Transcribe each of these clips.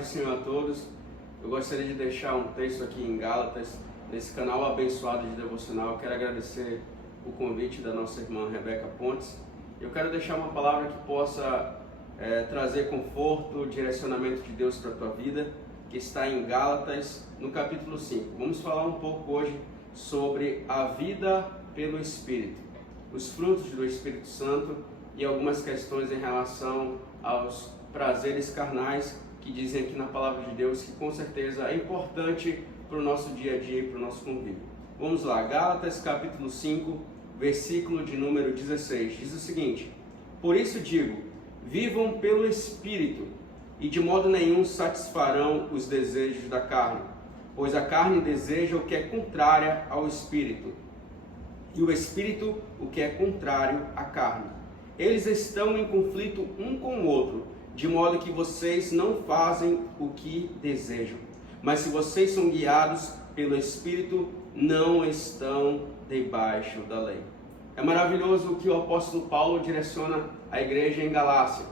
do Senhor a todos. Eu gostaria de deixar um texto aqui em Gálatas, nesse canal abençoado de devocional. Eu quero agradecer o convite da nossa irmã Rebeca Pontes. Eu quero deixar uma palavra que possa trazer conforto, direcionamento de Deus para a tua vida, que está em Gálatas, no capítulo 5. Vamos falar um pouco hoje sobre a vida pelo Espírito, os frutos do Espírito Santo e algumas questões em relação aos prazeres carnais que dizem aqui na palavra de Deus que com certeza é importante para o nosso dia a dia e para o nosso convívio. Vamos lá, Gálatas capítulo 5, versículo de número 16, diz o seguinte: por isso digo, vivam pelo Espírito, e de modo nenhum satisfarão os desejos da carne, pois a carne deseja o que é contrária ao Espírito, e o Espírito o que é contrário à carne. Eles estão em conflito um com o outro, de modo que vocês não fazem o que desejam. Mas se vocês são guiados pelo Espírito, não estão debaixo da lei. É maravilhoso o que o apóstolo Paulo direciona à igreja em Galácia.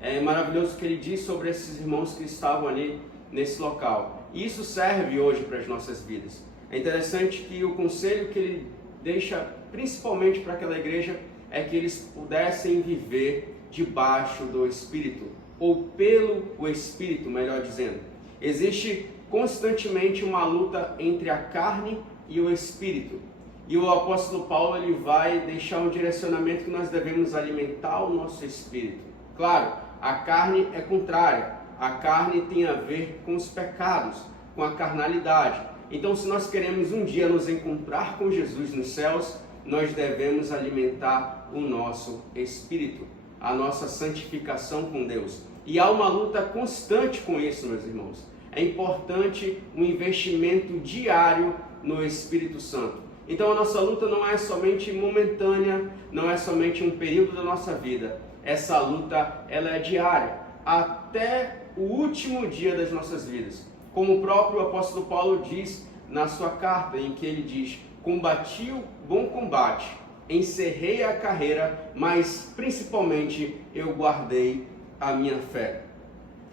É maravilhoso o que ele diz sobre esses irmãos que estavam ali nesse local. E isso serve hoje para as nossas vidas. É interessante que o conselho que ele deixa principalmente para aquela igreja é que eles pudessem viver debaixo do Espírito, ou pelo o Espírito, melhor dizendo. Existe constantemente uma luta entre a carne e o Espírito. E o apóstolo Paulo ele vai deixar um direcionamento que nós devemos alimentar o nosso Espírito. Claro, a carne é contrária. A carne tem a ver com os pecados, com a carnalidade. Então, se nós queremos um dia nos encontrar com Jesus nos céus, nós devemos alimentar o nosso Espírito, a nossa santificação com Deus. E há uma luta constante com isso, meus irmãos. É importante um investimento diário no Espírito Santo. Então a nossa luta não é somente momentânea, não é somente um período da nossa vida. Essa luta ela é diária, até o último dia das nossas vidas. Como o próprio apóstolo Paulo diz na sua carta, em que ele diz: combati o bom combate, encerrei a carreira, mas principalmente eu guardei a minha fé.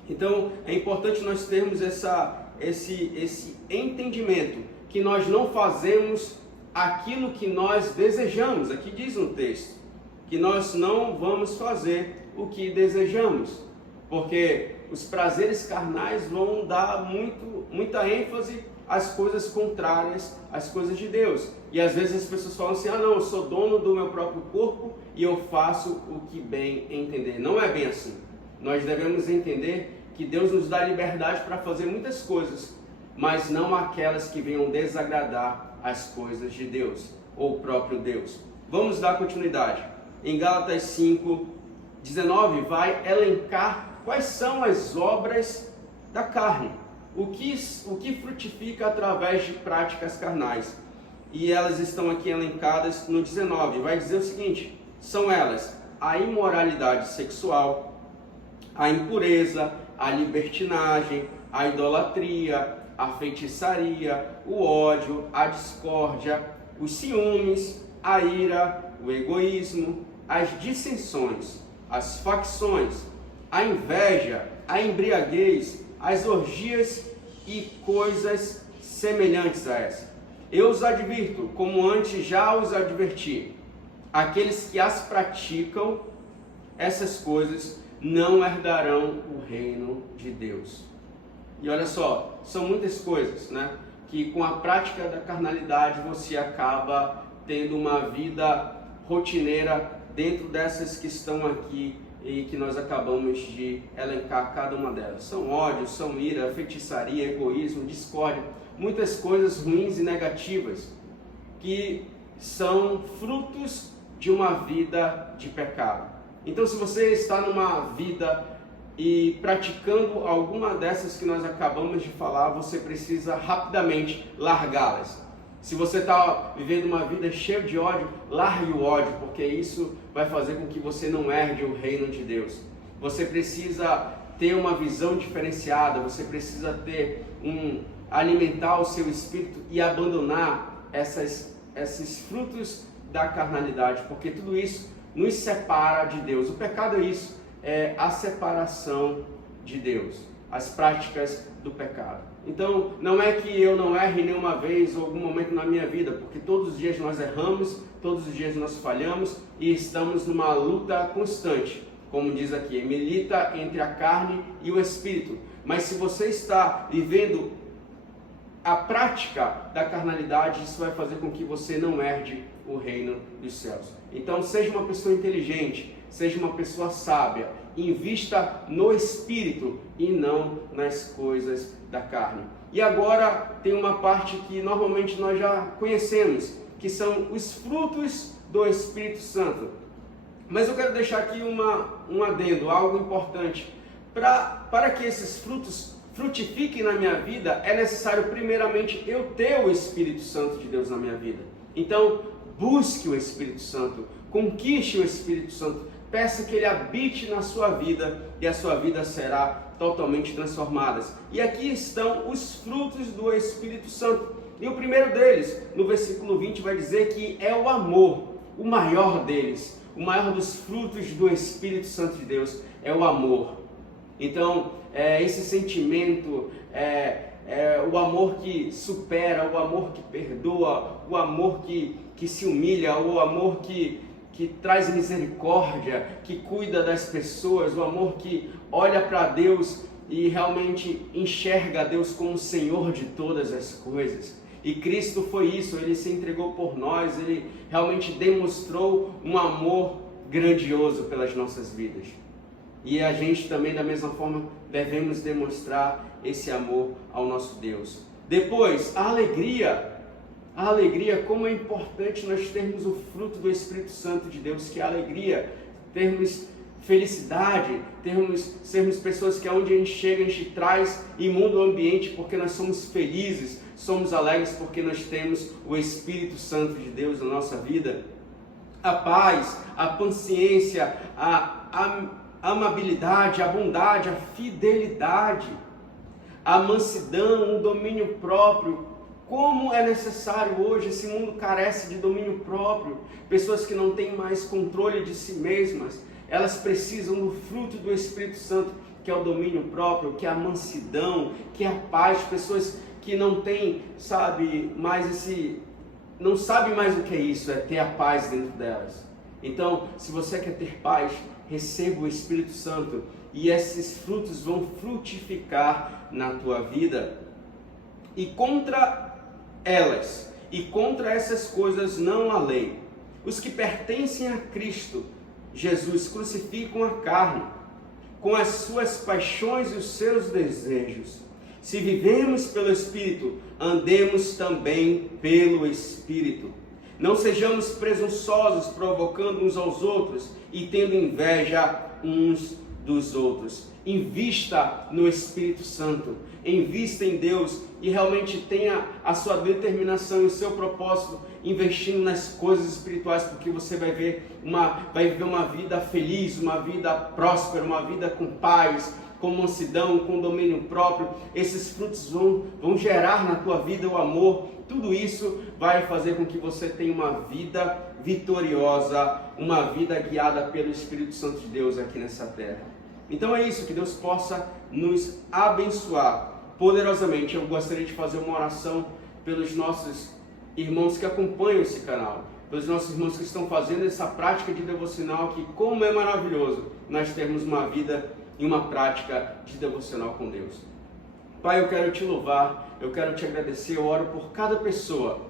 Então é importante nós termos esse entendimento que nós não fazemos aquilo que nós desejamos. Aqui diz no texto que nós não vamos fazer o que desejamos, porque os prazeres carnais vão dar muita ênfase às coisas contrárias às coisas de Deus. E às vezes as pessoas falam assim: ah não, eu sou dono do meu próprio corpo e eu faço o que bem entender. Não é bem assim. Nós devemos entender que Deus nos dá liberdade para fazer muitas coisas, mas não aquelas que venham desagradar as coisas de Deus, ou o próprio Deus. Vamos dar continuidade. Em Gálatas 5, 19, vai elencar quais são as obras da carne, o que frutifica através de práticas carnais. E elas estão aqui elencadas no 19. Vai dizer o seguinte: são elas a imoralidade sexual, a impureza, a libertinagem, a idolatria, a feitiçaria, o ódio, a discórdia, os ciúmes, a ira, o egoísmo, as dissensões, as facções, a inveja, a embriaguez, as orgias e coisas semelhantes a essa. Eu os advirto, como antes já os adverti: aqueles que as praticam, essas coisas, não herdarão o reino de Deus. E olha só, são muitas coisas, né? Que com a prática da carnalidade você acaba tendo uma vida rotineira dentro dessas que estão aqui e que nós acabamos de elencar cada uma delas. São ódio, são ira, feitiçaria, egoísmo, discórdia, muitas coisas ruins e negativas que são frutos de uma vida de pecado. Então, se você está numa vida e praticando alguma dessas que nós acabamos de falar, você precisa rapidamente largá-las. Se você está vivendo uma vida cheia de ódio, largue o ódio, porque isso vai fazer com que você não herde o reino de Deus. Você precisa ter uma visão diferenciada, você precisa alimentar o seu espírito e abandonar esses frutos da carnalidade, porque tudo isso nos separa de Deus. O pecado é isso, é a separação de Deus. as práticas do pecado. Então, não é que eu não erre nenhuma vez ou algum momento na minha vida, porque todos os dias nós erramos, todos os dias nós falhamos e estamos numa luta constante. Como diz aqui, milita entre a carne e o espírito. Mas se você está vivendo a prática da carnalidade, isso vai fazer com que você não herde o reino dos céus. Então, seja uma pessoa inteligente, seja uma pessoa sábia, invista no espírito e não nas coisas da carne. E agora tem uma parte que normalmente nós já conhecemos, que são os frutos do Espírito Santo. Mas eu quero deixar aqui um adendo, algo importante. Para que esses frutos frutifiquem na minha vida, é necessário primeiramente eu ter o Espírito Santo de Deus na minha vida. Então, busque o Espírito Santo, conquiste o Espírito Santo, peça que ele habite na sua vida e a sua vida será totalmente transformada. E aqui estão os frutos do Espírito Santo. E o primeiro deles, no versículo 20, vai dizer que é o amor, o maior deles. O maior dos frutos do Espírito Santo de Deus é o amor. Então, esse sentimento, o amor que supera, o amor que perdoa, o amor que se humilha, o amor que traz misericórdia, que cuida das pessoas, o amor que olha para Deus e realmente enxerga a Deus como o Senhor de todas as coisas. E Cristo foi isso, Ele se entregou por nós, Ele realmente demonstrou um amor grandioso pelas nossas vidas. E a gente também, da mesma forma, devemos demonstrar esse amor ao nosso Deus. Depois, a alegria. A alegria, como é importante nós termos o fruto do Espírito Santo de Deus, que é a alegria, termos felicidade, sermos pessoas que aonde a gente chega, a gente traz e muda o ambiente porque nós somos felizes, somos alegres porque nós temos o Espírito Santo de Deus na nossa vida. A paz, a paciência, a amabilidade, a bondade, a fidelidade, a mansidão, o domínio próprio. Como é necessário hoje, esse mundo carece de domínio próprio, pessoas que não têm mais controle de si mesmas, elas precisam do fruto do Espírito Santo, que é o domínio próprio, que é a mansidão, que é a paz, pessoas que não têm, não sabem mais o que é isso, é ter a paz dentro delas. Então, se você quer ter paz, receba o Espírito Santo e esses frutos vão frutificar na tua vida. E contra elas, e contra essas coisas não há lei. Os que pertencem a Cristo Jesus crucificam a carne, com as suas paixões e os seus desejos. Se vivemos pelo Espírito, andemos também pelo Espírito. Não sejamos presunçosos, provocando uns aos outros e tendo inveja uns dos outros. Invista no Espírito Santo, invista em Deus e realmente tenha a sua determinação e o seu propósito investindo nas coisas espirituais, porque você vai viver uma vida feliz, uma vida próspera, uma vida com paz, com mansidão, com domínio próprio. Esses frutos vão gerar na tua vida o amor. Tudo isso vai fazer com que você tenha uma vida vitoriosa, uma vida guiada pelo Espírito Santo de Deus aqui nessa terra. Então é isso, que Deus possa nos abençoar poderosamente. Eu gostaria de fazer uma oração pelos nossos irmãos que acompanham esse canal, pelos nossos irmãos que estão fazendo essa prática de devocional, que como é maravilhoso nós termos uma vida e uma prática de devocional com Deus. Pai, eu quero te louvar, eu quero te agradecer, eu oro por cada pessoa,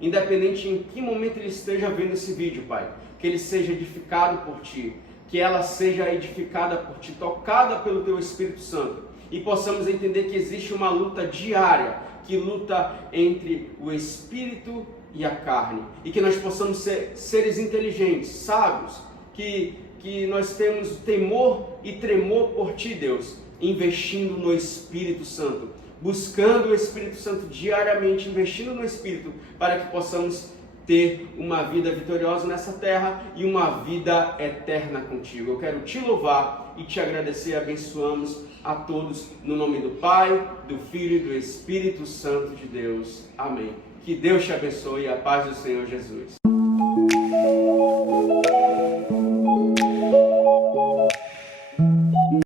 independente em que momento ele esteja vendo esse vídeo, Pai, que ele seja edificado por Ti, que ela seja edificada por Ti, tocada pelo Teu Espírito Santo, e possamos entender que existe uma luta diária, que luta entre o Espírito e a carne, e que nós possamos ser seres inteligentes, sábios, que nós temos temor e tremor por Ti, Deus, investindo no Espírito Santo, buscando o Espírito Santo diariamente, investindo no Espírito, para que possamos ter uma vida vitoriosa nessa terra e uma vida eterna contigo. Eu quero te louvar e te agradecer. Abençoamos a todos no nome do Pai, do Filho e do Espírito Santo de Deus. Amém. Que Deus te abençoe e a paz do Senhor Jesus.